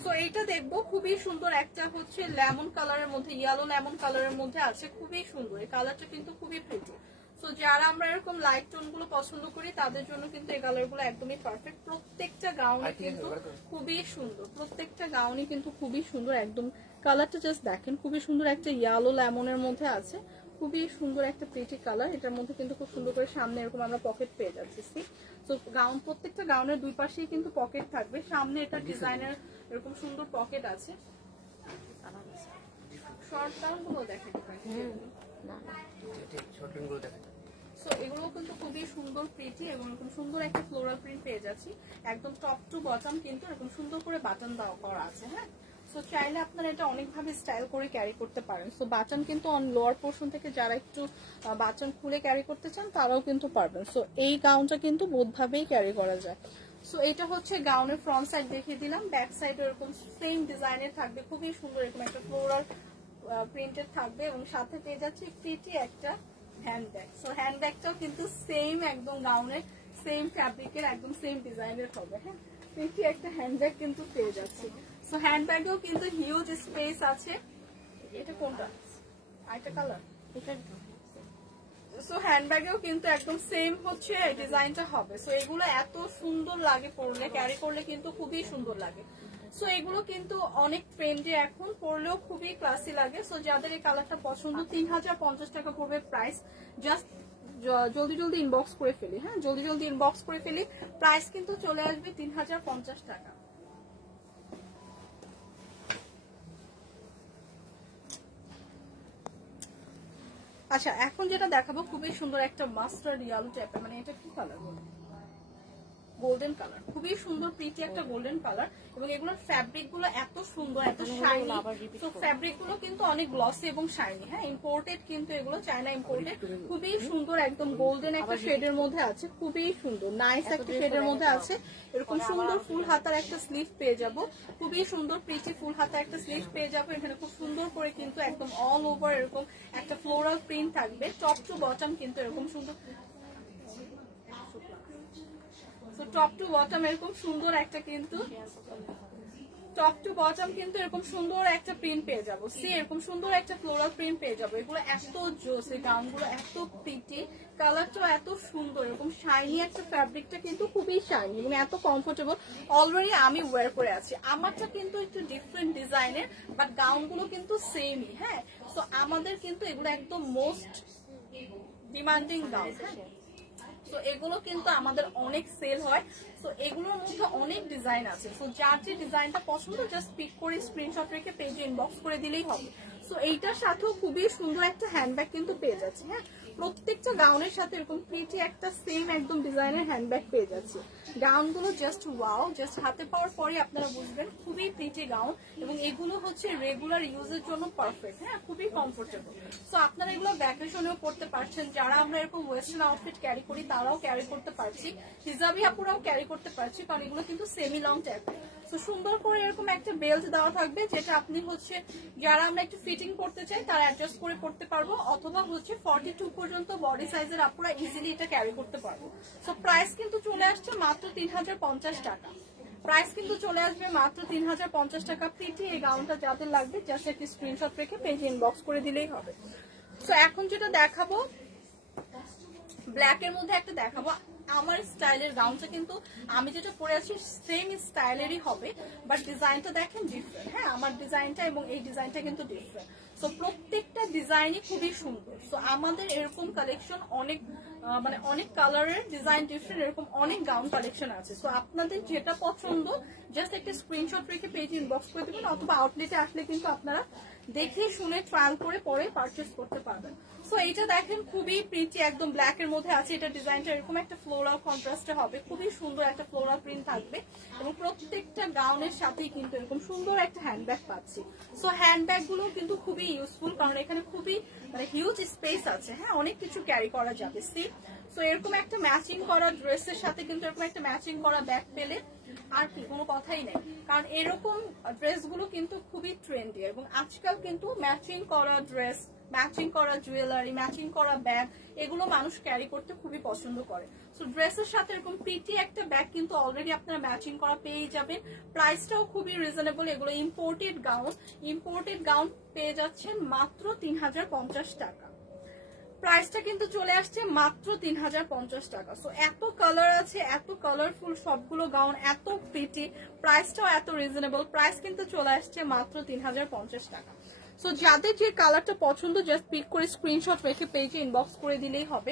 সো এইটা দেখবো খুবই সুন্দর একটা হচ্ছে লেমন কালারের মধ্যে, ইয়েলো লেমন কালারের মধ্যে আছে, খুবই সুন্দর এই কালারটা কিন্তু খুবই প্রিটি। সো যারা আমরা এরকম লাইট টোন গুলো পছন্দ করি তাদের জন্য কিন্তু এই কালার গুলো একদমই পারফেক্ট। প্রত্যেকটা গাউনই কিন্তু খুবই সুন্দর, প্রত্যেকটা গাউনই কিন্তু খুবই সুন্দর। একদম কালারটা জাস্ট দেখেন, খুবই সুন্দর একটা ইয়েলো লেমনের মধ্যে আছে, খুবই সুন্দর একটা প্রিটি কালার। এটার মধ্যে কিন্তু খুব সুন্দর করে সামনে এরকম আমরা পকেট পেয়ে যাচ্ছি। তো গাউন প্রত্যেকটা গাউনের দুই পাশেই কিন্তু পকেট থাকবে, সামনে এটা ডিজাইনার এরকম সুন্দর পকেট আছে। শর্ট গাউন গুলো দেখেন, সো এগুলো কিন্তু খুবই সুন্দর প্রিটি এবং এরকম সুন্দর একটা ফ্লোরাল প্রিন্ট পেয়ে যাচ্ছি। একদম টপ টু বটম কিন্তু এরকম সুন্দর করে বাটন দেওয়া করা আছে। হ্যাঁ সো চাইলে আপনারা এটা অনেকভাবে স্টাইল করে ক্যারি করতে পারেন। সো বাটন কিন্তু অন লোয়ার পোর্শন থেকে যারা একটু বাটন খুলে ক্যারি করতে চান তারাও কিন্তু পারবেন। সো এই গাউনটা কিন্তু বোধভাবেই ক্যারি করা যায়। সো এটা হচ্ছে গাউনের ফ্রন্ট সাইড দেখিয়ে দিলাম, ব্যাক সাইড এরকম সেম ডিজাইনের থাকবে, খুবই সুন্দর এরকম একটা ফ্লোরাল প্রিন্টেড থাকবে এবং সাথে পেয়ে যাচ্ছে প্রিটি একটা হ্যান্ডব্যাগ। সো হ্যান্ডব্যাগটাও কিন্তু সেম একদম গাউনের সেম ফ্যাব্রিকের একদম সেম ডিজাইনের হবে। হ্যাঁ প্রিটি একটা হ্যান্ডব্যাগ কিন্তু পেয়ে যাচ্ছে। সো হ্যান্ডব্যাগেও কিন্তু হিউজ স্পেস আছে। এটা কোনটা? আরেকটা কালার, সো হ্যান্ডব্যাগেও কিন্তু একদম সেম হচ্ছে ডিজাইনটা হবে। সো এগুলো এত সুন্দর লাগে পরলে, ক্যারি করলে কিন্তু খুবই সুন্দর লাগে। সো এগুলো কিন্তু অনেক ট্রেন্ডে, এখন পরলেও খুবই ক্লাসি লাগে। সো যাদের এই কালারটা পছন্দ 3050 টাকা পড়বে প্রাইস। জাস্ট জলদি জলদি ইনবক্স করে ফেলি, হ্যাঁ জলদি জলদি ইনবক্স করে ফেলি। প্রাইস কিন্তু চলে আসবে 3050 টাকা। আচ্ছা এখন যেটা দেখাবো খুবই সুন্দর একটা মাস্টার্ড ইয়েলো টাইপের, মানে এটা কি কালার বলবো, গোল্ডেন কালার, খুবই সুন্দর প্রিটি একটা গোল্ডেন কালার। এবং এগুলোর ফ্যাব্রিক গুলো এত সুন্দর, এত শাইনি। তো ফ্যাব্রিক গুলো কিন্তু অনেক গ্লসি এবং শাইনি, হ্যাঁ ইম্পোর্টেড কিন্তু এগুলো, চায়না ইম্পোর্টেড। খুবই সুন্দর একদম গোল্ডেন একটা শেডের মধ্যে আছে, খুবই সুন্দর নাইস একটা শেডের মধ্যে আছে। এরকম সুন্দর ফুল হাতার একটা স্লিভ পেয়ে যাব, খুবই সুন্দর প্রিটি ফুল হাতার একটা স্লিভ পেয়ে যাবো। এখানে খুব সুন্দর করে কিন্তু একদম অল ওভার এরকম একটা ফ্লোরাল প্রিন্ট থাকবে, টপ টু বটম কিন্তু এরকম সুন্দর, টপ টু বটম এরকম সুন্দর একটা কিন্তু টপ টু বটম কিন্তু এরকম সুন্দর একটা প্রিন্ট পেয়ে যাবো। সি এরকম সুন্দর একটা ফ্লোরাল প্রিন্ট পেয়ে যাবো। এগুলো এত জোস, এই গাউনগুলো এত প্রিটি, কালারটাও এত সুন্দর, এরকম শাইনি একটা ফ্যাব্রিকটা কিন্তু খুবই শাইনি এবং এত কমফোর্টেবল। অলরেডি আমি ওয়্যার করে আছি, আমারটা কিন্তু একটু ডিফারেন্ট ডিজাইনের, বাট গাউনগুলো কিন্তু সেমই। হ্যাঁ তো আমাদের কিন্তু এগুলো একদম মোস্ট ডিমান্ডিং গাউন। হ্যাঁ তো এগুলো কিন্তু আমাদের অনেক সেল হয়। তো এগুলোর মধ্যে অনেক ডিজাইন আছে। তো যার যে ডিজাইনটা পছন্দ জাস্ট পিক করে স্ক্রিনশট রেখে পেজে ইনবক্স করে দিলেই হবে। তো এইটার সাথেও খুবই সুন্দর একটা হ্যান্ডব্যাগ কিন্তু পেয়ে যাচ্ছে। হ্যাঁ প্রত্যেকটা গাউনের সাথে এরকম প্রিটি একটা সেম একদম ডিজাইনের হ্যান্ডব্যাগ পেয়ে যাচ্ছে। গাউনগুলো জাস্ট ওয়াও, জাস্ট হাতে পাওয়ার পরে আপনারা বুঝবেন খুবই প্রিটি গাউন। এবং এগুলো হচ্ছে রেগুলার ইউজের জন্য পারফেক্ট, হ্যাঁ খুবই কমফোর্টেবল। সো আপনারা এগুলো ভ্যাকেশনেও পড়তে পারছেন, যারা আমরা এরকম ওয়েস্টার্ন আউটফিট ক্যারি করি তারাও ক্যারি করতে পারছি, হিজাবি আপুরাও ক্যারি করতে পারছি, কারণ এগুলো কিন্তু সেমি লং টাইপের। তো সুন্দর করে এরকম একটা বেল্ট দেওয়া থাকবে, যেটা আপনি হচ্ছে যারা আমরা একটু ফিটিং করতে চাই তারা অ্যাডজাস্ট করে পড়তে পারবো, অথবা হচ্ছে 42 পর্যন্ত বডি সাইজের আপুরা ইজিলি এটা ক্যারি করতে পারবো। সো প্রাইস কিন্তু চলে আসছে মাত্র 3050 টাকা। প্রাইস কিন্তু চলে আসবে মাত্র 3050 টাকা। প্রিটি এই গাউনটা যাদের লাগবে জাস্ট একটি স্ক্রিনশট রেখে পেজে ইনবক্স করে দিলেই হবে। সো এখন যেটা দেখাবো ব্ল্যাক এর মধ্যে একটা দেখাবো আমার স্টাইলের গাউনটা, কিন্তু আমি যেটা পরে আছি সেম স্টাইলেরই হবে, বাট ডিজাইনটা দেখেন ডিফারেন্ট। হ্যাঁ আমার ডিজাইনটা এবং এই ডিজাইনটা কিন্তু ডিফারেন্ট। সো প্রত্যেকটা ডিজাইনই খুবই সুন্দর। সো আমাদের এরকম কালেকশন অনেক মানে অনেক কালারের ডিজাইন ডিফারেন্ট, এরকম অনেক গাউন কালেকশন আছে। সো আপনাদের যেটা পছন্দ জাস্ট একটা স্ক্রিনশট রেখে পেজ ইনবক্স করে দেবেন, অথবা আউটলেটে আসলে কিন্তু আপনারা দেখে শুনে ট্রায়াল করে পরে পারচেস করতে পারবেন। সো এইটা দেখেন খুবই প্রিটি একদম ব্ল্যাক এর মধ্যে আছে। এটা ডিজাইনটা এরকম একটা ফ্লোরাল কন্ট্রাস্টে হবে, খুবই সুন্দর একটা ফ্লোরাল প্রিন্ট থাকবে এবং প্রত্যেকটা গাউনের সাথেই কিন্তু এরকম সুন্দর একটা হ্যান্ডব্যাগ পাচ্ছি। সো হ্যান্ডব্যাগ গুলো কিন্তু খুবই ইউজফুল, কারণ এখানে খুবই মানে হিউজ স্পেস আছে। হ্যাঁ অনেক কিছু ক্যারি করা যাবে। সি সো এরকম একটা ম্যাচিং করা ড্রেসের সাথে কিন্তু এরকম একটা ম্যাচিং করা ব্যাগ পেলে আর কি কোনো কথাই নেই, কারণ এরকম ড্রেসগুলো কিন্তু খুবই ট্রেন্ডি এবং আজকাল কিন্তু ম্যাচিং করা ড্রেস, ম্যাচিং করা জুয়েলারি, ম্যাচিং করা ব্যাগ এগুলো মানুষ ক্যারি করতে খুবই পছন্দ করে। সো ড্রেসের সাথে এরকম প্রিটি একটা ব্যাগ কিন্তু অলরেডি আপনারা ম্যাচিং করা পেয়ে যাবেন। প্রাইসটাও খুবই রিজনেবল। এগুলো ইম্পোর্টেড গাউন পেয়ে যাচ্ছেন মাত্র 3050 টাকা। প্রাইসটা কিন্তু চলে আসছে মাত্র 3050 টাকা। সো এত কালার আছে, এত কালারফুল সবগুলো গাউন, এত প্রিটি, প্রাইসটাও এত রিজনেবল। প্রাইস কিন্তু চলে আসছে মাত্র 3050 টাকা। সো যাদের যে কালারটা পছন্দ জাস্ট পিক করে স্ক্রিনশট রেখে পেজে ইনবক্স করে দিলেই হবে।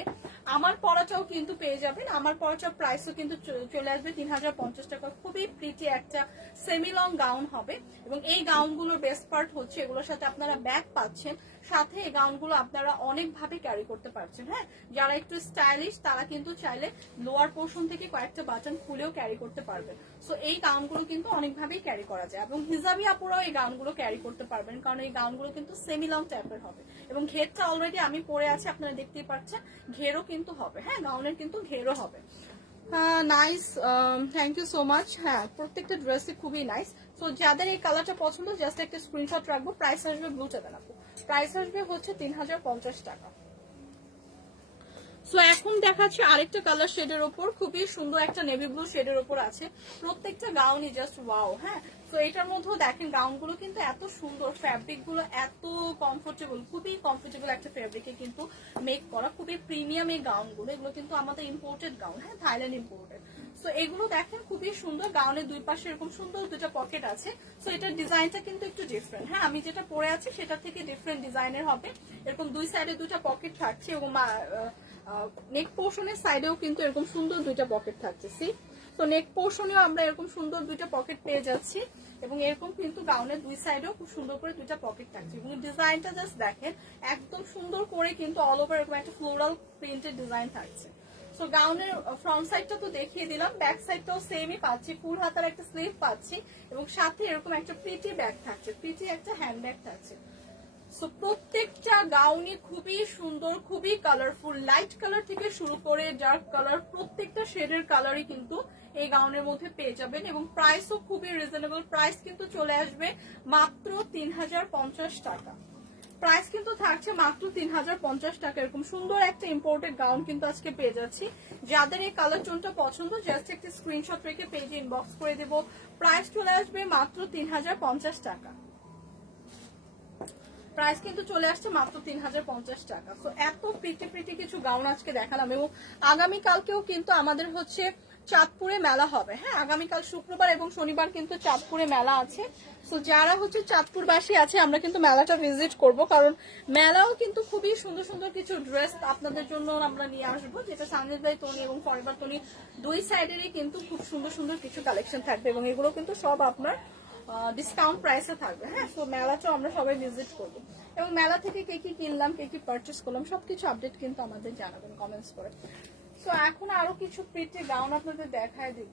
আমার পরাটাও কিন্তু পেয়ে যাবেন, আমার পরাটার প্রাইসও কিন্তু চলে আসবে 3050 টাকা। খুবই প্রিটি একটা সেমি লং গাউন হবে এবং এই গাউনগুলোর বেস্ট পার্ট হচ্ছে এগুলোর সাথে আপনারা ব্যাগ পাচ্ছেন, সাথে এই গাউনগুলো আপনারা অনেকভাবে ক্যারি করতে পারছেন। হ্যাঁ যারা একটু স্টাইলিশ তারা কিন্তু চাইলে লোয়ার পোর্শন থেকে কয়েকটা বাটন খুলেও ক্যারি করতে পারবেন। সো এই গাউনগুলো কিন্তু অনেকভাবেই ক্যারি করা যায় এবং হিজাবি আপুরাও এই গাউনগুলো ক্যারি করতে পারবেন, কারণ এই গাউনগুলো কিন্তু সেমি লং টাইপের হবে এবং ঘেরটা অলরেডি আমি পরে আছি আপনারা দেখতেই পাচ্ছেন, ঘেরও কিন্তু হবে। হ্যাঁ গাউনের কিন্তু ঘেরও হবে। Nice, thank you so much. হ্যাঁ প্রত্যেকটা ড্রেসই খুবই নাইস। সো যাদের এই কালারটা পছন্দ জাস্ট একটা স্ক্রিনশট রাখবো। প্রাইস আসবে ব্লুটা দেন আপু, প্রাইস আসবে হচ্ছে 3050 টাকা। সো এখন দেখাচ্ছি আরেকটা কালার শেডের ওপর, খুবই সুন্দর একটা নেভি ব্লু শেডের ওপর আছে। প্রত্যেকটা গাউনই জাস্ট ওয়াও। হ্যাঁ, তো এটার মধ্যেও দেখেন গাউনগুলো কিন্তু এত সুন্দর, ফ্যাব্রিক গুলো এত কমফোর্টেবল, খুবই কমফোর্টেবল একটা ফ্যাব্রিকে কিন্তু মেক করা, খুবই প্রিমিয়াম এই গাউনগুলো। এগুলো কিন্তু আমাদের ইম্পোর্টেড গাউন, হ্যাঁ, থাইল্যান্ড ইম্পোর্টেড। সো এগুলো দেখেন খুবই সুন্দর, গাউনের দুই পাশে এরকম সুন্দর দুটো পকেট আছে। সো এটার ডিজাইনটা কিন্তু একটু ডিফারেন্ট। হ্যাঁ, আমি যেটা পরে আছি সেটা থেকে ডিফারেন্ট ডিজাইনের হবে। এরকম দুই সাইডে দুটা পকেট থাকছে এবং নেক পোর্শনের সাইডেও কিন্তু এরকম সুন্দর দুইটা পকেট থাকছে। সি, তো নেক পোর্শনেও আমরা এরকম সুন্দর দুইটা পকেট পেয়ে যাচ্ছি এবং এরকম কিন্তু গাউনের দুই সাইডেও খুব সুন্দর করে দুইটা পকেট থাকছে এবং ডিজাইনটা জাস্ট দেখেন একদম সুন্দর করে কিন্তু অল ওভার এরকম একটা ফ্লোরাল প্রিন্টেড ডিজাইন থাকছে। সো গাউনের ফ্রন্ট সাইডটা তো দেখিয়ে দিলাম, ব্যাক সাইডটাও সেমই পাচ্ছি, ফুল হাতার একটা স্লিভ পাচ্ছি এবং সাথে এরকম একটা প্রিটি ব্যাগ থাকছে, প্রিটি একটা হ্যান্ড ব্যাগ থাকছে। সো প্রত্যেকটা গাউনই খুবই সুন্দর, খুবই কালারফুল, লাইট কালার থেকে শুরু করে ডার্ক কালার, প্রত্যেকটা শেডের কালারই কিন্তু এই গাউনের মধ্যে পেয়ে যাবেন এবং প্রাইসও খুবই রিজনেবল। প্রাইস কিন্তু চলে আসবে মাত্র 3050 টাকা। প্রাইস কিন্তু থাকছে মাত্র 3050 টাকা। এরকম সুন্দর একটা ইম্পোর্টেড গাউন কিন্তু আজকে পেয়ে যাচ্ছি। যাদের এই কালার টোনটা পছন্দ জাস্ট একটা স্ক্রিনশট রেখে পেজে ইনবক্স করে দেব। প্রাইস চলে আসবে মাত্র 3050 টাকা। প্রাইস কিন্তু চলে আসছে মাত্র 3050 টাকা। তো এত প্রিটি প্রিটি কিছু গাউন আজকে দেখালাম এবং আগামীকালকেও কিন্তু আমাদের হচ্ছে চাঁদপুরে মেলা হবে। হ্যাঁ, আগামীকাল শুক্রবার এবং শনিবার কিন্তু চাঁদপুরে মেলা আছে। তো যারা হচ্ছে চাঁদপুরবাসী আছে আমরা কিন্তু মেলাটা ভিজিট করব, কারণ মেলাও কিন্তু খুবই সুন্দর সুন্দর কিছু ড্রেস আপনাদের জন্য আমরা নিয়ে আসবো, যেটা সানজিদ ভাই তনি এবং ফরএভার তনি দুই সাইডেরই কিন্তু খুব সুন্দর সুন্দর কিছু কালেকশন থাকবে এবং এগুলো কিন্তু সব আপনার ডিসকাউন্ট প্রাইসে থাকবে। হ্যাঁ, তো মেলাটাও আমরা সবাই ভিজিট করবো এবং মেলা থেকে কে কি কিনলাম, কে কি পারচেস করলাম সবকিছু আপডেট কিন্তু আমাদের জানাবেন কমেন্টস করে। তো এখন আরো কিছু প্রিটি গাউন আপনাদের দেখায় দিব।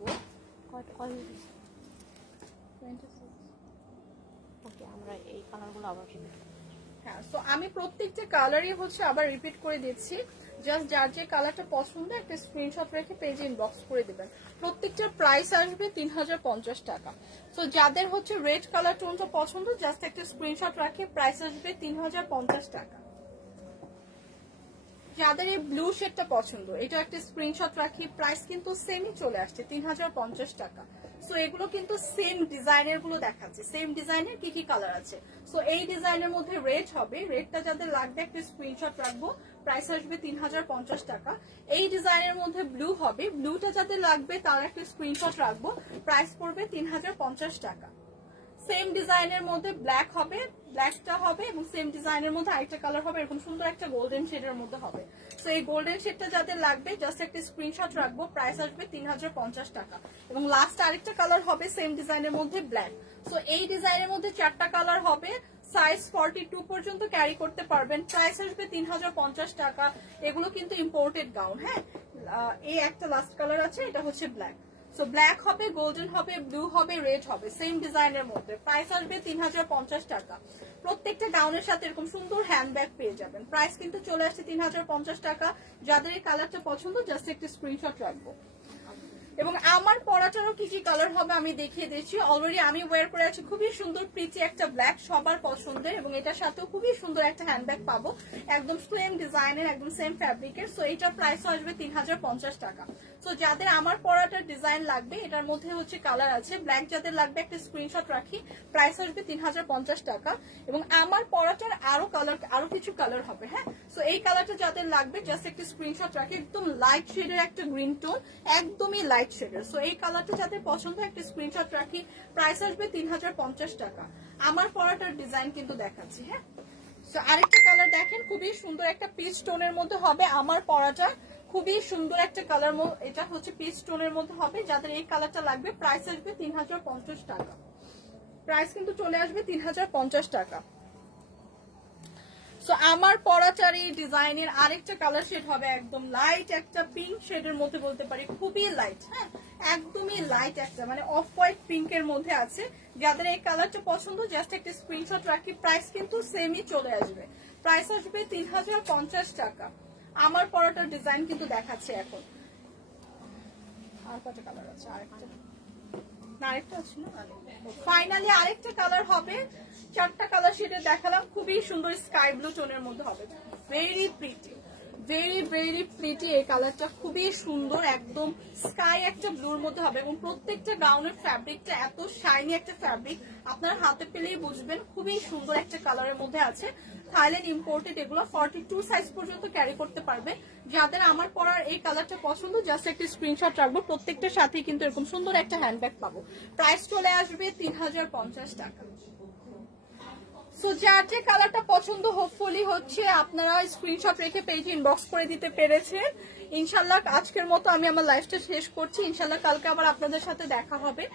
আমরা এই কালারগুলো আবার হ্যাঁ, তো আমি প্রত্যেকটা কালারই হচ্ছে আবার রিপিট করে দিচ্ছি, জাস্ট যার যে কালারটা পছন্দ একটা স্ক্রিনশট রেখে পেজে ইনবক্স করে দিবেন। প্রত্যেকটার প্রাইস আসবে 3050 টাকা। তো যাদের হচ্ছে রেড কালার টোনটা পছন্দ জাস্ট একটা স্ক্রিনশট রাখে, প্রাইস আসবে 3050 টাকা। যাদের এই ব্লু শেডটা পছন্দ এটা একটা স্ক্রিনশট রাখি, প্রাইস কিন্তু সেমই চলে আসছে 3050 টাকা। সো এগুলো কিন্তু সেম ডিজাইনের গুলো দেখাচ্ছে, সেম ডিজাইনের কি কি কালার আছে। সো এই ডিজাইনের মধ্যে রেড হবে, রেডটা যাদের লাগবে একটা স্ক্রিনশট রাখবো, প্রাইস আসবে 3050 টাকা। এই ডিজাইনের মধ্যে ব্লু হবে, ব্লুটা যাদের লাগবে তার একটা স্ক্রিনশট রাখবো, প্রাইস পড়বে 3050 টাকা। সেম ডিজাইনের মধ্যে ব্ল্যাক হবে, ব্ল্যাকটা হবে এবং সেম ডিজাইনের মধ্যে আরেকটা কালার হবে, এরকম সুন্দর একটা গোল্ডেন শেডের মধ্যে হবে। সো এই গোল্ডেন শেডটা যাদের লাগবে জাস্ট একটা স্ক্রিনশট রাখবো, প্রাইস আসবে 3050 টাকা। এবং লাস্ট আরেকটা কালার হবে সেম ডিজাইনের মধ্যে ব্ল্যাক। সো এই ডিজাইনের মধ্যে 4টা কালার হবে, সাইজ 42 পর্যন্ত ক্যারি করতে পারবেন, প্রাইস আসবে 3050 টাকা। এগুলো কিন্তু ইম্পোর্টেড গাউন। হ্যাঁ, এই একটা লাস্ট কালার আছে, এটা হচ্ছে ব্ল্যাক। সো ব্ল্যাক হবে, গোল্ডেন হবে, ব্লু হবে, রেড হবে, সেম ডিজাইনের মধ্যে, প্রাইস আসবে 3050 টাকা। প্রত্যেকটা গাউনের সাথে এরকম সুন্দর হ্যান্ডব্যাগ পেয়ে যাবেন। প্রাইস কিন্তু চলে আসছে 3050 টাকা। যাদের এই কালারটা পছন্দ জাস্ট একটা স্ক্রিনশট রাখবো। এবং আমার পরাটারও কি কি কালার হবে আমি দেখিয়ে দিচ্ছি। অলরেডি আমি ওয়্যার করে আছি খুবই সুন্দর প্রিটি একটা ব্ল্যাক, সবার পছন্দের, এবং এটার সাথেও খুবই সুন্দর একটা হ্যান্ডব্যাগ পাবো, একদম সেম ডিজাইনের, একদম সেম ফ্যাব্রিকের। সো এটার প্রাইস আসবে 3050 টাকা। সো যাদের আমার পরাটার ডিজাইন লাগবে, এটার মধ্যে হচ্ছে কালার আছে, ব্ল্যাক যাদের লাগবে একটা স্ক্রিনশট রাখি, প্রাইস আসবে 3050 টাকা। এবং আমার পরাটার আরো কিছু কালার হবে। হ্যাঁ, সো এই কালারটা যাদের লাগবে জাস্ট একটা স্ক্রিনশট রাখি, একদম লাইট শেডের একটা গ্রিন টোন, একদমই লাইট শেডের। সো এই কালারটা যাদের পছন্দ একটা স্ক্রিনশট রাখি, প্রাইস আসবে 3050 টাকা। আমার পরাটার ডিজাইন কিন্তু দেখাচ্ছি। হ্যাঁ, সো আরেকটা কালার দেখেন, খুবই সুন্দর একটা পিচ টোনের মধ্যে হবে আমার পরাটা, খুবই সুন্দর একটা কালার, এটা হচ্ছে পিচ টোনের মধ্যে হবে। যাদের এই কালারটা লাগবে প্রাইস আসবে 3050 টাকা। প্রাইস কিন্তু চলে আসবে 3050 টাকা। সো আমার পরাচারি ডিজাইনের আরেকটা কালার শেড হবে একদম লাইট একটা পিঙ্ক শেডের মধ্যে, বলতে পারি খুবই লাইট। হ্যাঁ, একদমই লাইট একটা মানে অফ হোয়াইট পিঙ্কের মধ্যে আছে। যাদের এই কালারটা পছন্দ জাস্ট একটা স্ক্রিনশট রাখি, প্রাইস কিন্তু সেমই চলে আসবে, প্রাইস আসবে 3050 টাকা। আমার পরাটার ডিজাইন কিন্তু দেখাচ্ছে এখন। আর কত কালার আছে? আরেকটা আছে না, ফাইনালি আরেকটা কালার হবে। 4টা কালার শেডে দেখালাম, খুবই সুন্দর স্কাই ব্লু টোনের মধ্যে হবে, very pretty. Very very pretty. এই কালারটা খুবই সুন্দর, একদম স্কাই একটা ব্লুর মধ্যে হবে এবং প্রত্যেকটা গাউনের ফ্যাব্রিকটা এত শাইনি একটা ফ্যাব্রিক, আপনার হাতে পেলেই বুঝবেন। খুবই সুন্দর একটা কালারের মধ্যে আছে, থাইল্যান্ড ইম্পোর্টেড। এগুলো 42 সাইজ পর্যন্ত ক্যারি করতে পারবে। যাদের আমার পরার এই কালারটা পছন্দ, জাস্ট একটা স্ক্রিনশট রাখবো। প্রত্যেকটার সাথে কিন্তু এরকম সুন্দর একটা হ্যান্ডব্যাগ পাবো। প্রাইস চলে আসবে 3050 টাকা। সো যার যে কালারটা পছন্দ, হোপফুলি হচ্ছে আপনারা স্ক্রিনশট রেখে পেজে ইনবক্স করে দিতে পেরেছেন। ইনশাল্লাহ আজকের মতো আমি আমার লাইফটা শেষ করছি। ইনশাল্লাহ কালকে আবার আপনাদের সাথে দেখা হবে।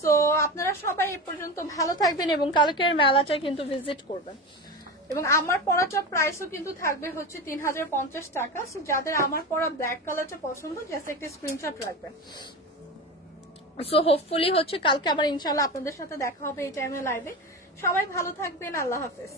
সো আপনারা সবাই এ পর্যন্ত ভালো থাকবেন এবং কালকের মেলাটা কিন্তু ভিজিট করবেন। এবং আমার পরাটা প্রাইসও কিন্তু থাকবে হচ্ছে 3050 টাকা। সো যাদের আমার পরা ব্ল্যাক কালারটা পছন্দ, জাস্ট একটা স্ক্রিনশট রাখবেন। সো হোপফুলি হচ্ছে কালকে আবার ইনশাল্লাহ আপনাদের সাথে দেখা হবে এই টাইমে লাইভে। সবাই ভালো থাকবেন, আল্লাহ হাফেজ।